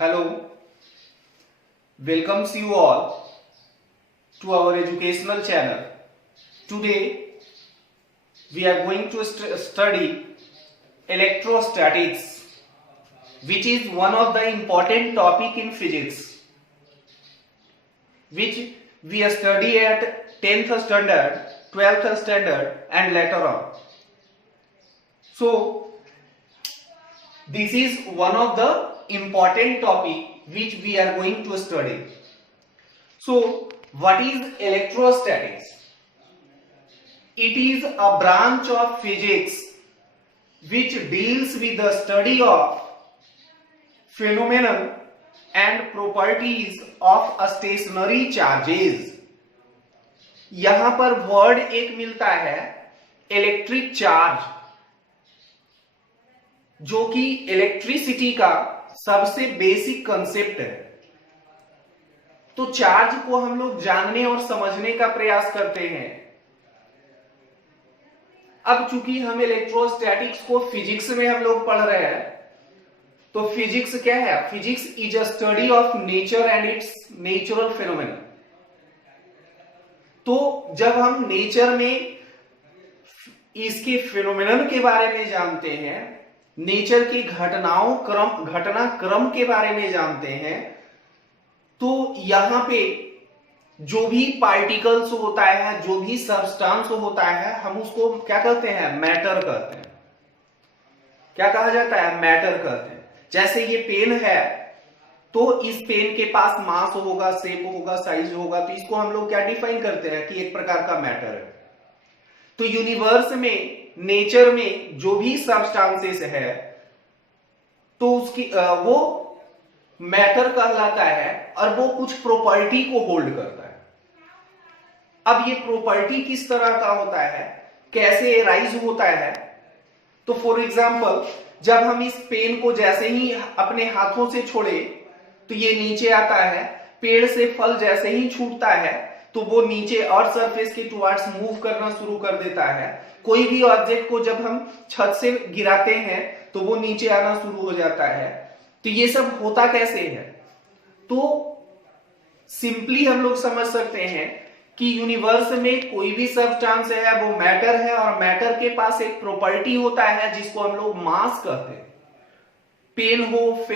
Hello, welcomes you all to our educational channel. Today we are going to study electrostatics, which is one of the important topic in physics, which we study at 10th standard, 12th standard and later on. So this is one of the important topic which we are going to study. So what is electrostatics? It is a branch of physics which deals with the study of phenomenon and properties of stationary charges. यहां पर word एक मिलता है electric charge, जो कि electricity का सबसे basic concept है। तो चार्ज को हम लोग जानने और समझने का प्रयास करते हैं। अब चूंकि हम इलेक्ट्रोस्टैटिक्स को फिजिक्स में हम लोग पढ़ रहे हैं, तो फिजिक्स क्या है? Physics is a study of nature and it's natural phenomena. तो जब हम नेचर में इसके फिनोमेनन के बारे में जानते हैं, नेचर की घटनाक्रम के बारे में जानते हैं, तो यहां पे जो भी पार्टिकल्स होता है, जो भी सब्सटेंस होता है, हम उसको क्या कहते हैं? मैटर कहते हैं। क्या कहा जाता है? मैटर कहते हैं। जैसे ये पेन है, तो इस पेन के पास मास होगा, शेप होगा, साइज होगा, तो इसको हम लोग क्या डिफाइन करते हैं कि एक प्रकार का मैटर है। तो यूनिवर्स में, नेचर में जो भी सब्सटेंसेस है, तो उसकी वो मैटर कहलाता है और वो कुछ प्रॉपर्टी को होल्ड करता है। अब ये प्रॉपर्टी किस तरह का होता है, कैसे राइज होता है? तो फॉर एग्जांपल, जब हम इस पेन को जैसे ही अपने हाथों से छोड़े तो ये नीचे आता है। पेड़ से फल जैसे ही छूटता है तो वो नीचे और सरफेस के टुवर्ड्स मूव करना शुरू कर देता है। कोई भी ऑब्जेक्ट को जब हम छत से गिराते हैं तो वो नीचे आना शुरू हो जाता है। तो ये सब होता कैसे है? तो सिंपली हम लोग समझ सकते हैं कि यूनिवर्स में कोई भी सब्सटेंस है वो मैटर है, और मैटर के पास एक प्रॉपर्टी होता है जिसको हम लोग मास कहते हैं। पेन हो,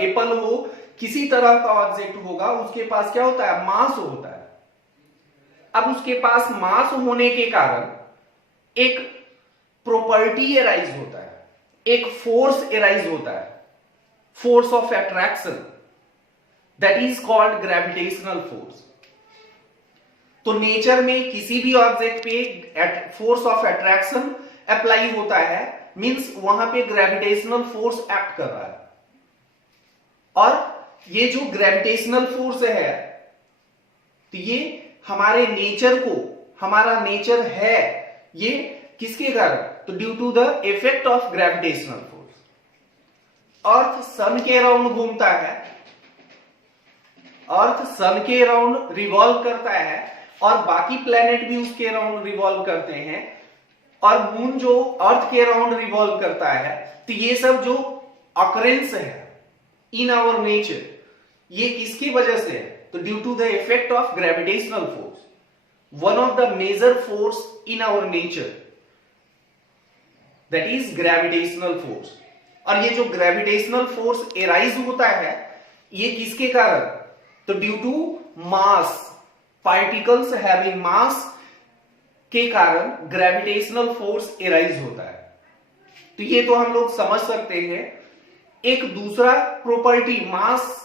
एप्पल हो, किसी तरह का ऑब्जेक्ट होगा, उसके पास क्या होता है? मास होता है। अब उसके पास मास होने के कारण एक प्रॉपर्टी एराइज होता है, एक फोर्स एराइज होता है, force of attraction, that is called gravitational force. तो नेचर में किसी भी ऑब्जेक्ट पे फोर्स ऑफ अट्रैक्शन अप्लाई होता है, मींस वहां पे ग्रेविटेशनल फोर्स एक्ट कर रहा है। और ये जो ग्रेविटेशनल फोर्स है, तो ये हमारे नेचर को, हमारा नेचर है ये किसके कारण? तो due to the effect of gravitational force. Earth sun के अराउंड घूमता है, अर्थ सन के अराउंड रिवॉल्व करता है, और बाकी प्लेनेट भी उसके अराउंड रिवॉल्व करते हैं, और मून जो अर्थ के अराउंड रिवॉल्व करता है। तो ये सब जो ऑकरेंस है इन आवर नेचर, ये किसकी वजह से है? तो due to the effect of gravitational force, one of the major force in our nature, that is gravitational force. और ये जो ग्रेविटेशनल फोर्स एराइज होता है, ये किसके कारण? तो due to mass, particles having mass के कारण ग्रेविटेशनल फोर्स एराइज होता है। तो ये तो हम लोग समझ सकते हैं। एक दूसरा प्रॉपर्टी मास,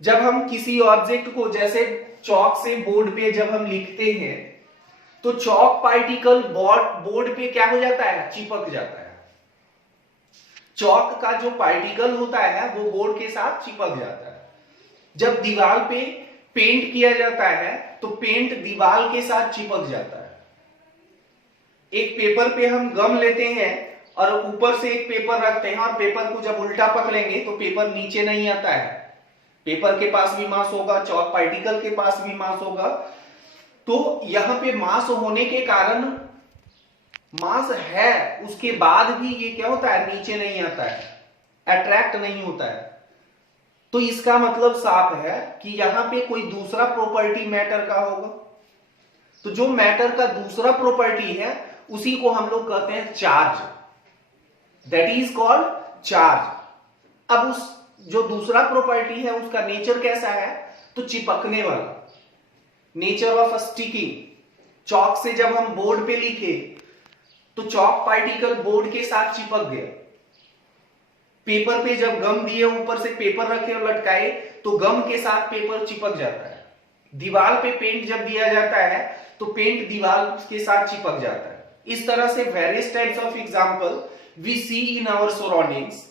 जब हम किसी ऑब्जेक्ट को, जैसे चौक से बोर्ड पे जब हम लिखते हैं, तो चौक पार्टिकल बोर्ड पे क्या हो जाता है? चिपक जाता है। चौक का जो पार्टिकल होता है वो बोर्ड के साथ चिपक जाता है। जब दीवार पे पेंट किया जाता है तो पेंट दीवार के साथ चिपक जाता है। एक पेपर पे हम गम लेते हैं और ऊपर से एक पेपर रखते हैं, और पेपर को जब उल्टा पकड़ेंगे तो पेपर नीचे नहीं आता है। पेपर के पास भी मास होगा, चौक पार्टिकल के पास भी मास होगा। तो यहां पे मास होने के कारण मास है, उसके बाद भी ये क्या होता है, नीचे नहीं आता है, अट्रैक्ट नहीं होता है। तो इसका मतलब साफ है कि यहां पे कोई दूसरा प्रॉपर्टी मैटर का होगा। तो जो मैटर का दूसरा प्रॉपर्टी है उसी को हम लोग कहते हैं charge, that is called charge. अब उस जो दूसरा प्रॉपर्टी है उसका नेचर कैसा है, तो चिपकने वाला, नेचर ऑफ स्टिकिंग। चौक से जब हम बोर्ड पे लिखे तो चौक पार्टिकल बोर्ड के साथ चिपक गया। पेपर पे जब गम दिए, ऊपर से पेपर रखे और लटकाए तो गम के साथ पेपर चिपक जाता है। दीवार पे पेंट जब दिया जाता है तो पेंट दीवार के साथ चिपक जाता है। इस तरह से various types of example we see in our surroundings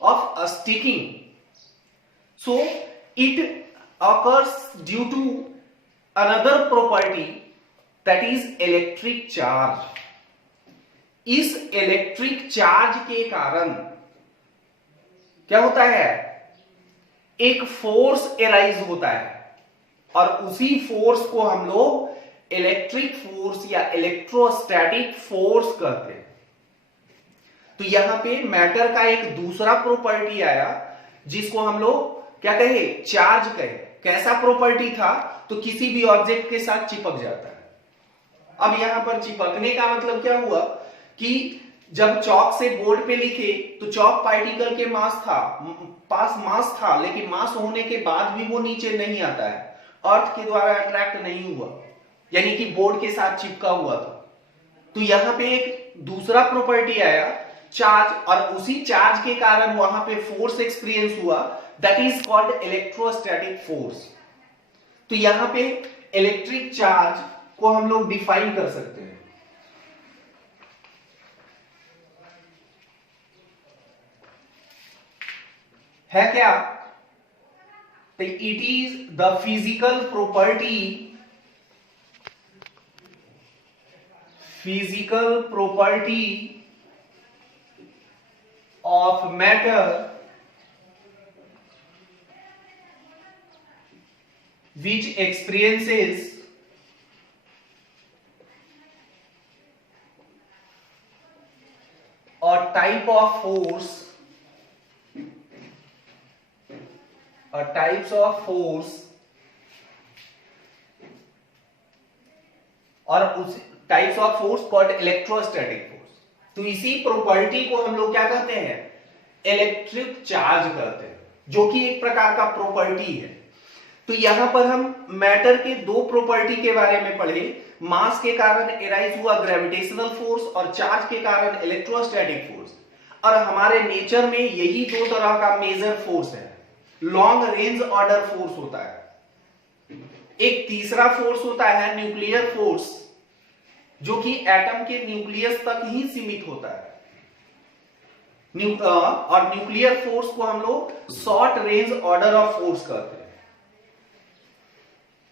of sticking. So it occurs due to another property, that is electric charge. इस इलेक्ट्रिक चार्ज के कारण क्या होता है, एक फोर्स एराइज होता है और उसी फोर्स को हम लोग इलेक्ट्रिक फोर्स या इलेक्ट्रोस्टैटिक फोर्स कहते हैं। तो यहां पे मैटर का एक दूसरा प्रॉपर्टी आया जिसको हम लोग क्या कहे, चार्ज कहे। कैसा प्रॉपर्टी था, तो किसी भी ऑब्जेक्ट के साथ चिपक जाता है। अब यहां पर चिपकने का मतलब क्या हुआ कि जब चौक से बोर्ड पे लिखे तो चौक पार्टिकल के पास मास था, लेकिन मास होने के बाद भी वो नीचे नहीं आता है, अर्थ के द्वारा अट्रैक्ट नहीं हुआ, यानी कि बोर्ड के साथ चिपका हुआ था। तो यहां पे एक दूसरा प्रॉपर्टी आया चार्ज, और उसी चार्ज के कारण वहां पे फोर्स एक्सपीरियंस हुआ, that is called electrostatic force. तो यहां पे इलेक्ट्रिक चार्ज को हम लोग डिफाइन कर सकते हैं। है क्या, तो it is the physical property of matter which experiences a type of force, और उस types of force called electrostatic force. तो इसी प्रॉपर्टी को हम लोग क्या कहते हैं, इलेक्ट्रिक चार्ज कहते हैं, जो कि एक प्रकार का प्रॉपर्टी है। तो यहां पर हम मैटर के दो प्रॉपर्टी के बारे में पढ़े, मास के कारण एराइज हुआ ग्रेविटेशनल फोर्स और चार्ज के कारण इलेक्ट्रोस्टैटिक फोर्स। और हमारे नेचर में यही दो तरह का मेजर फोर्स है। लॉन्ग रेंज ऑर्डर फोर्स होता है, एक तीसरा फोर्स होता है न्यूक्लियर फोर्स, जो कि एटम के न्यूक्लियस तक ही सीमित होता है। और न्यूक्लियर फोर्स को हम लोग short range order of force कहते हैं।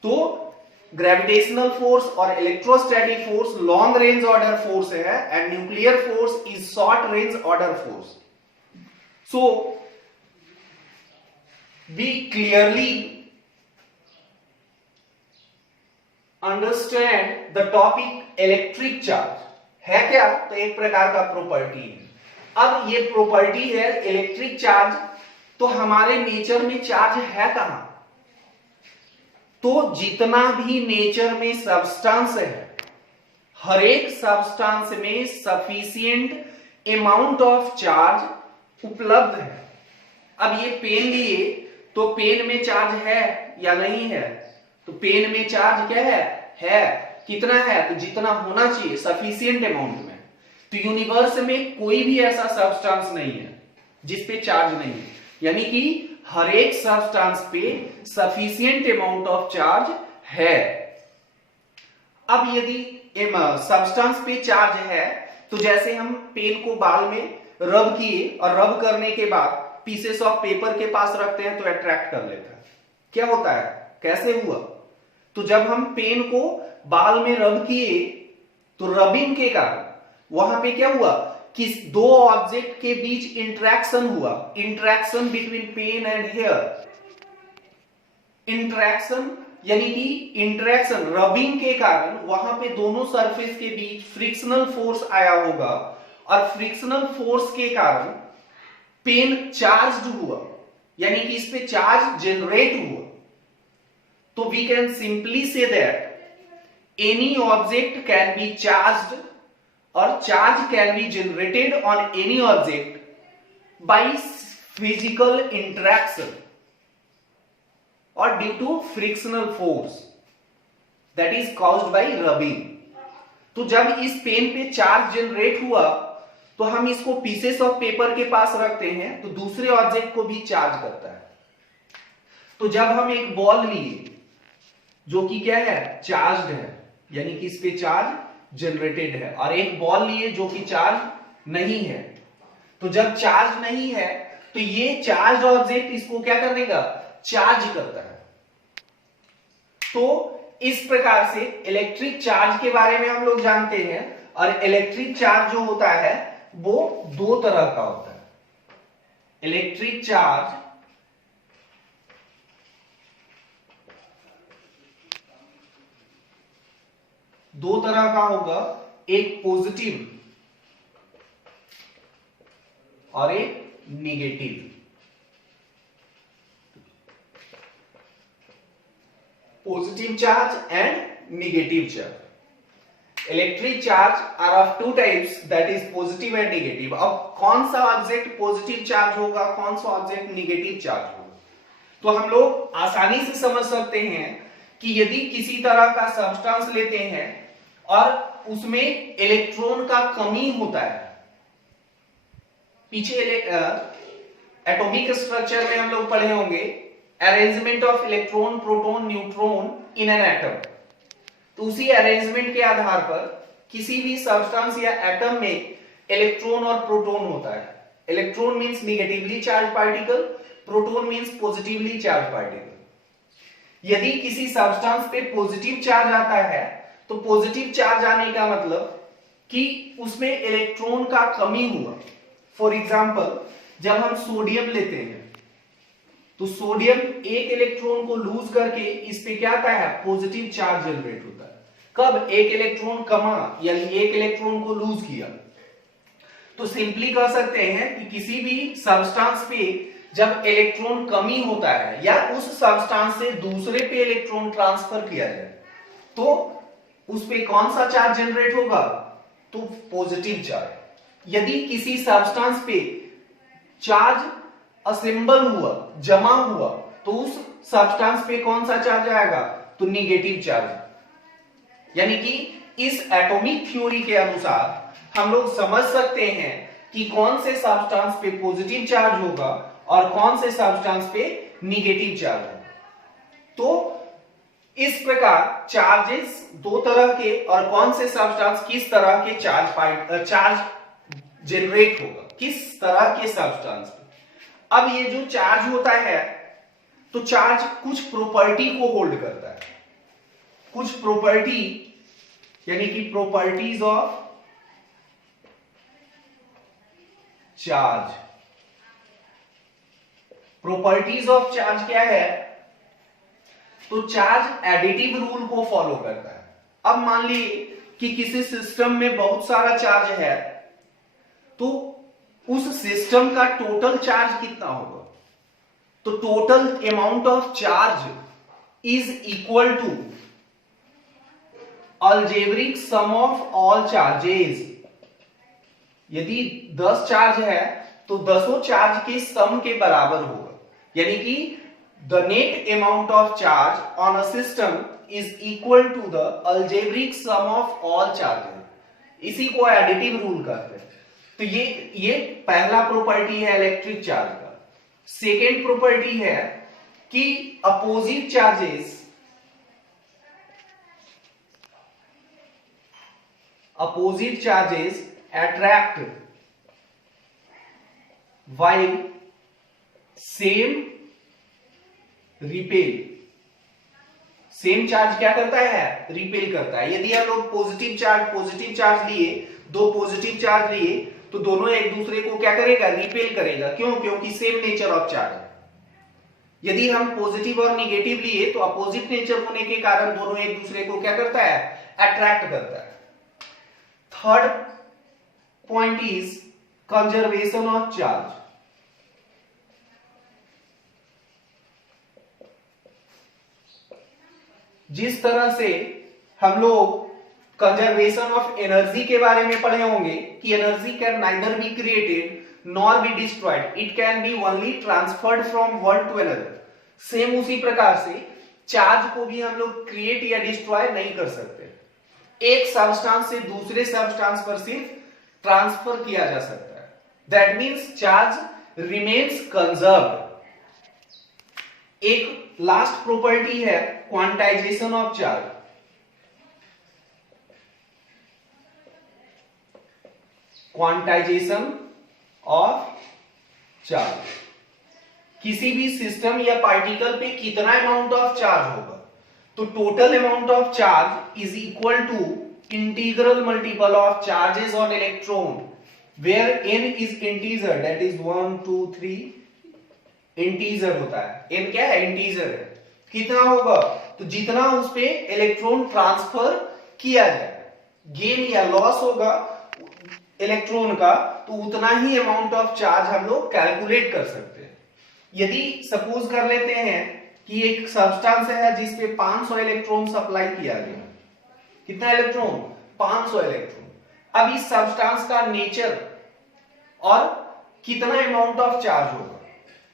तो ग्रेविटेशनल फोर्स और electrostatic force long range order force है, and nuclear force is short range order force. So we clearly understand the topic electric charge. है क्या, तो एक प्रकार का प्रॉपर्टी है। अब ये प्रॉपर्टी है इलेक्ट्रिक चार्ज, तो हमारे नेचर में चार्ज है कहां, तो जितना भी नेचर में सब्सटेंस है, हर एक सब्सटेंस में सफिशिएंट अमाउंट ऑफ चार्ज उपलब्ध है। अब ये पेन लिए तो पेन में चार्ज है या नहीं है, तो पेन में चार्ज क्या है कितना है, तो जितना होना चाहिए सफिशिएंट अमाउंट में। तो यूनिवर्स में कोई भी ऐसा सब्सटेंस नहीं है जिसपे चार्ज नहीं है, यानी कि हर एक सब्सटेंस पे सफिशिएंट अमाउंट ऑफ चार्ज है। अब यदि सब्सटेंस पे चार्ज है, तो जैसे हम पेन को बाल में रब किए और रब करने के बाद पीसेस ऑफ पेपर के पास रखते हैं तो अट्रैक्ट कर लेता है। क्या होता है, कैसे हुआ, तो जब हम पेन को बाल में रब किए तो रबिंग के कारण वहां पे क्या हुआ कि दो ऑब्जेक्ट के बीच इंटरेक्शन हुआ, interaction between pen and hair. Interaction यानी कि इंटरेक्शन रबिंग के कारण वहां पे दोनों सरफेस के बीच फ्रिक्शनल फोर्स आया होगा, और फ्रिक्शनल फोर्स के कारण पेन चार्ज हुआ, यानी कि इस पे चार्ज जनरेट हुआ, तो we can simply say that any object can be charged और charge can be generated on any object by physical interaction और due to frictional force that is caused by rubbing. तो जब इस pen पे charge generate हुआ तो हम इसको पीसेस ऑफ पेपर के पास रखते हैं तो दूसरे ऑब्जेक्ट को भी चार्ज करता है। तो जब हम एक बॉल लिए जो कि क्या है, चार्ज्ड है, यानी कि इस पे चार्ज जनरेटेड है, और एक बॉल लिए जो कि चार्ज नहीं है, तो जब चार्ज नहीं है तो ये चार्ज ऑब्जेक्ट इसको क्या करेगा, चार्ज करता है। तो इस प्रकार से इलेक्ट्रिक चार्ज के बारे में हम लोग जानते हैं, और इलेक्ट्रिक चार्ज जो होता है वो दो तरह का होता है। इलेक्ट्रिक चार्ज दो तरह का होगा, एक पॉजिटिव और एक negative. Positive charge and negative charge. Electric charge are of two types, that is positive and negative. अब कौन सा ऑब्जेक्ट पॉजिटिव चार्ज होगा, कौन सा ऑब्जेक्ट नेगेटिव चार्ज होगा, तो हम लोग आसानी से समझ सकते हैं कि यदि किसी तरह का सब्सटेंस लेते हैं और उसमें इलेक्ट्रॉन का कमी होता है, पीछे एटॉमिक स्ट्रक्चर में हम लोग पढ़े होंगे arrangement of electron, proton, neutron in an atom. तो उसी अरेंजमेंट के आधार पर किसी भी सब्सटेंस या एटम में इलेक्ट्रॉन और प्रोटॉन होता है। Electron means negatively charge particle, proton means positively charge particle. यदि किसी सब्सटेंस पे पॉजिटिव चार्ज आता है तो पॉजिटिव चार्ज आने का मतलब कि उसमें इलेक्ट्रॉन का कमी हुआ। फॉर एग्जांपल जब हम सोडियम लेते हैं तो सोडियम एक इलेक्ट्रॉन को लूज करके इस पे क्या आता है, पॉजिटिव चार्ज जनरेट होता है। कब एक इलेक्ट्रॉन कमा, यानी एक इलेक्ट्रॉन को लूज किया, तो सिंपली कह सकते हैं कि किसी भी सब्सटेंस पे जब इलेक्ट्रॉन कमी होता है या उस सब्सटेंस से दूसरे पे इलेक्ट्रॉन ट्रांसफर किया जाए तो उस पे कौन सा चार्ज जनरेट होगा, तो पॉजिटिव चार्ज। यदि किसी सब्सटेंस पे चार्ज असेंबल हुआ, जमा हुआ, तो उस सब्सटेंस पे कौन सा चार्ज आएगा, तो नेगेटिव चार्ज। यानी कि इस एटॉमिक थ्योरी के अनुसार हम लोग समझ सकते हैं कि कौन से सब्सटेंस पे पॉजिटिव चार्ज होगा और कौन से सब्सटेंस पे नेगेटिव चार्ज होगा। तो इस प्रकार चार्जेस दो तरह के, और कौन से सब्सटेंस किस तरह के चार्ज जनरेट होगा, किस तरह के सब्सटेंस पे। अब ये जो चार्ज होता है तो चार्ज कुछ प्रॉपर्टी को होल्ड करता है, कुछ प्रॉपर्टी, यानी कि properties of charge. Properties of charge क्या है, तो चार्ज एडिटिव रूल को फॉलो करता है। अब मान लीजिए कि किसी सिस्टम में बहुत सारा चार्ज है तो उस सिस्टम का टोटल चार्ज कितना होगा, तो total amount of charge is equal to algebraic sum of all charges. यदि 10 चार्ज है तो 10 चार्ज के सम के बराबर होगा, यानी कि the net amount of charge on a system is equal to the algebraic sum of all charges. इसी को एडिटिव रूल कहते हैं। तो ये पहला प्रॉपर्टी है इलेक्ट्रिक चार्ज का। सेकेंड प्रॉपर्टी है कि opposite charges attract while same repel. Same charge क्या करता है, रिपेल करता है। यदि हम लोग पॉजिटिव चार्ज लिए, दो पॉजिटिव चार्ज लिए, तो दोनों एक दूसरे को क्या करेगा, रिपेल करेगा। क्यों, क्योंकि सेम नेचर ऑफ चार्ज है। यदि हम पॉजिटिव और निगेटिव लिए तो अपोजिट नेचर होने के कारण दोनों एक दूसरे को क्या करता है, अट्रैक्ट करता है। Third point is conservation of charge. जिस तरह से हम लोग कंजर्वेशन ऑफ एनर्जी के बारे में पढ़े होंगे कि energy can neither be created nor be destroyed, it can be only transferred from one two another. Same उसी प्रकार से चार्ज को भी हम लोग क्रिएट या डिस्ट्रॉय नहीं कर सकते, एक सब्सटेंस से दूसरे सब्सटेंस पर सिर्फ ट्रांसफर किया जा सकता है। That means charge remains conserved. एक लास्ट प्रॉपर्टी है quantization of charge. Quantization of charge, किसी भी सिस्टम या पार्टिकल पे कितना अमाउंट ऑफ चार्ज होगा, तो total amount of charge is equal to integral multiple of charges on electron where n is integer, that is 1 2 3 integer होता है। n क्या है? इंटीजर है। कितना होगा? तो जितना उस पे इलेक्ट्रॉन ट्रांसफर किया जाए, गेन या लॉस होगा इलेक्ट्रॉन का, तो उतना ही अमाउंट ऑफ चार्ज हम लोग कैलकुलेट कर सकते हैं। यदि सपोज कर लेते हैं कि एक सब्सटेंस है जिसपे 500 इलेक्ट्रॉन सप्लाई किया गया, कितना इलेक्ट्रॉन? 500 इलेक्ट्रॉन। अब इस सब्सटेंस का नेचर और कितना अमाउंट ऑफ चार्ज होगा,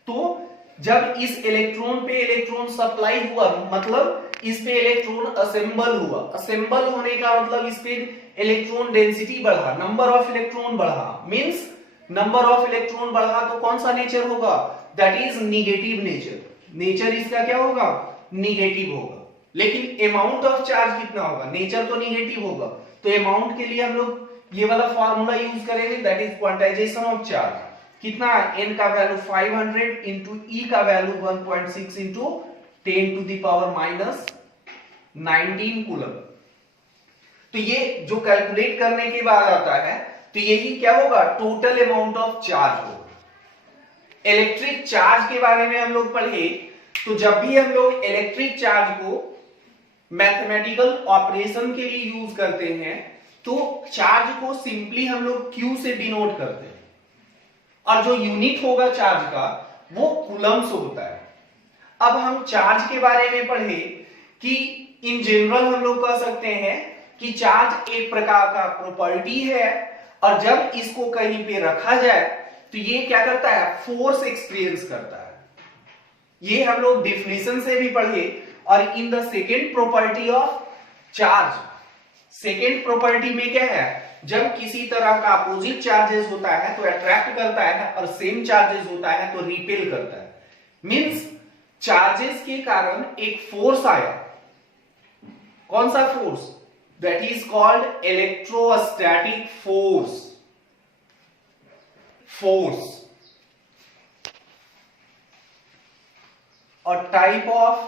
तो जब इस इलेक्ट्रॉन पे इलेक्ट्रॉन सप्लाई हुआ, मतलब इस पे इलेक्ट्रॉन असेंबल हुआ, असेंबल होने का मतलब इस पे इलेक्ट्रॉन डेंसिटी बढ़ा, नंबर ऑफ इलेक्ट्रॉन बढ़ा, मींस नंबर ऑफ इलेक्ट्रॉन बढ़ा तो कौन सा नेचर होगा? That is negative nature. Nature इसका क्या होगा? निगेटिव होगा। लेकिन अमाउंट ऑफ चार्ज कितना होगा? नेचर तो निगेटिव होगा, तो अमाउंट के लिए हम लोग ये वाला फॉर्मूला यूज करेंगे, that is quantization of charge. कितना? n का वैल्यू 500 इंटू e का value 1.6 into 10 to the power minus 19 coulomb. तो ये जो कैलकुलेट करने के बाद आता है, तो यही क्या होगा? टोटल अमाउंट ऑफ चार्ज होगा। इलेक्ट्रिक चार्ज के बारे में हम लोग पढ़े, तो जब भी हम लोग इलेक्ट्रिक चार्ज को मैथमेटिकल ऑपरेशन के लिए यूज करते हैं, तो चार्ज को सिंपली हम लोग Q से डिनोट करते हैं, और जो यूनिट होगा चार्ज का वो कूलम्स होता है। अब हम चार्ज के बारे में पढ़े कि इन जनरल हम लोग कह सकते हैं कि चार्ज एक प्रकार का प्रॉपर्टी है, और जब इसको कहीं पे रखा जाए तो ये क्या करता है? फोर्स एक्सपीरियंस करता है। ये हम लोग डेफिनेशन से भी पढ़े। और in the second property of charge, second property में क्या है? जब किसी तरह का अपोजिट चार्जेस होता है तो अट्रैक्ट करता है, और सेम चार्जेस होता है तो रिपेल करता है। मींस चार्जेस के कारण एक फोर्स आया। कौन सा force? That is called electrostatic force. Force, a type of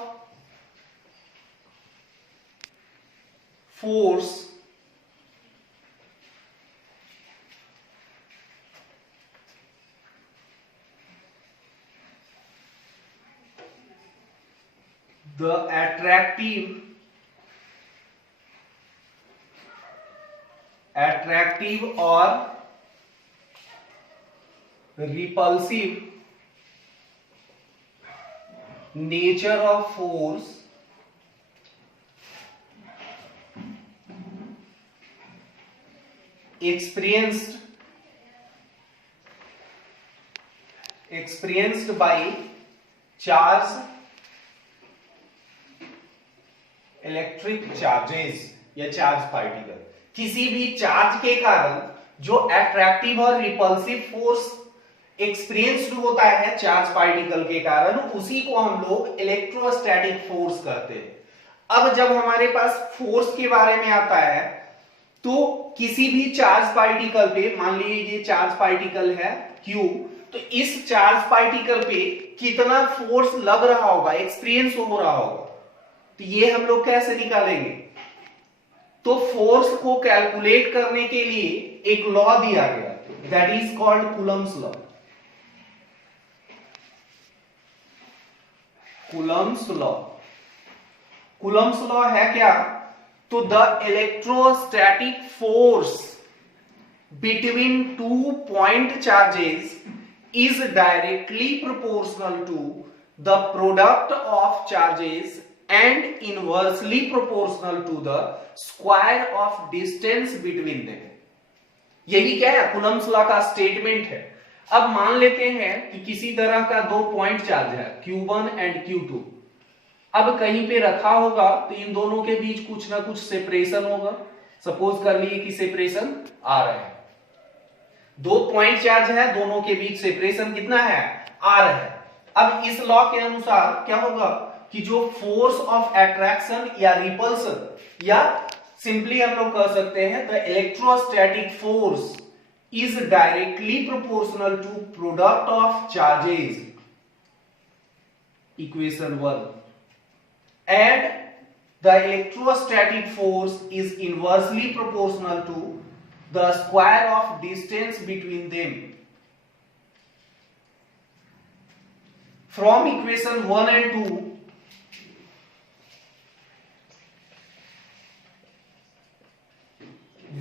force the attractive or repulsive nature of force experienced by charged electric charges या चार्ज पार्टिकल। किसी भी चार्ज के कारण जो अट्रैक्टिव और रिपल्सिव फोर्स एक्सपीरियंस्ड होता है चार्ज पार्टिकल के कारण, उसी को हम लोग इलेक्ट्रोस्टैटिक फोर्स कहते हैं। अब जब हमारे पास फोर्स के बारे में आता है, तो किसी भी चार्ज पार्टिकल पे, मान लीजिए ये चार्ज पार्टिकल है Q, तो इस चार्ज पार्टिकल पे कितना फोर्स लग रहा होगा, एक्सपीरियंस हो रहा होगा, तो ये हम लोग कैसे निकालेंगे? तो फोर्स को कैलकुलेट करने के लिए एक लॉ दिया गया, that is called Coulomb's law. Coulomb's law, Coulomb's law है क्या? तो the electrostatic force between two point charges is directly proportional to the product of charges and inversely proportional to the square of distance between them. यही क्या है, Coulomb's law का statement है। अब मान लेते हैं कि किसी तरह का दो पॉइंट चार्ज है Q1 एंड Q2। अब कहीं पे रखा होगा तो इन दोनों के बीच कुछ ना कुछ सेपरेशन होगा। सपोज कर लिए कि सेपरेशन आ रहा है, दो पॉइंट चार्ज है, दोनों के बीच सेपरेशन कितना है, आर है। अब इस लॉ के अनुसार क्या होगा कि जो फोर्स ऑफ अट्रैक्शन या रिपल्सन, या सिंपली हम लोग कह सकते हैं the electrostatic force is directly proportional to product of charges, equation 1, and the electrostatic force is inversely proportional to the square of distance between them. From equation 1 and 2,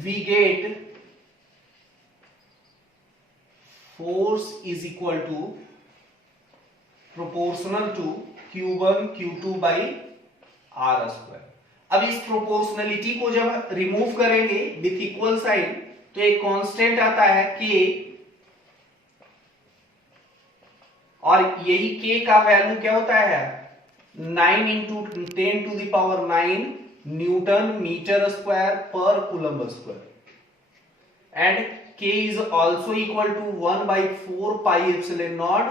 we get force is equal to proportional to Q1 Q2 by R square. अब इस proportionality को जब remove करेंगे with equal sign तो एक constant आता है K, और यही K का वैल्यू क्या होता है 9 into 10 to the power 9 newton metre square per coulomb square, and K is also equal to 1/4 pi epsilon naught.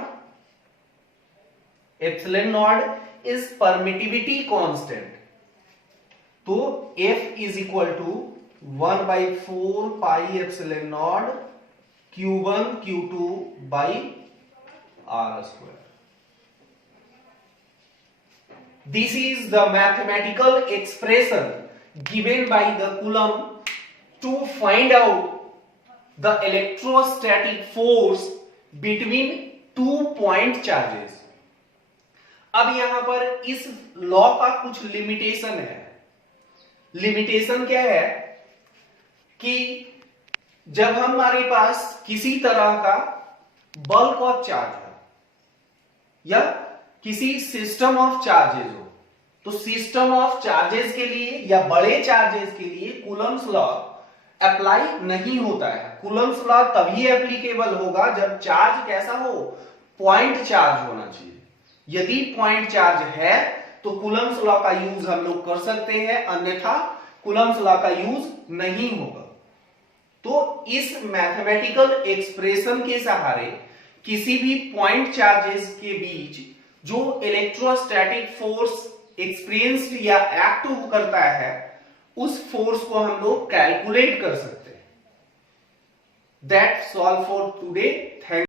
Epsilon naught is permittivity constant, तो F is equal to 1/4 pi epsilon naught Q1 Q2 by R square. This is the mathematical expression given by the Coulomb to find out the electrostatic force between two point charges. अब यहां पर इस law का कुछ limitation है। Limitation क्या है कि जब हमारे पास किसी तरह का बल्क ऑफ चार्ज है या किसी सिस्टम ऑफ चार्जेस हो, तो सिस्टम ऑफ चार्जेस के लिए या बड़े चार्जेस के लिए कूलम्ब्स लॉ अप्लाई नहीं होता है। कूलम्ब्स लॉ तभी एप्लीकेबल होगा जब चार्ज कैसा हो, पॉइंट चार्ज होना चाहिए। यदि पॉइंट चार्ज है तो कूलम्ब्स लॉ का यूज हम लोग कर सकते हैं, अन्यथा कूलम्ब्स लॉ का यूज नहीं होगा। तो इस मैथमेटिकल एक्सप्रेशन के सहारे किसी भी पॉइंट चार्जेस के बीच जो इलेक्ट्रोस्टैटिक फोर्स एक्सपीरियंस या एक्ट करता है उस फोर्स को हम लोग कैलकुलेट कर सकते हैं। That's all for today. Thank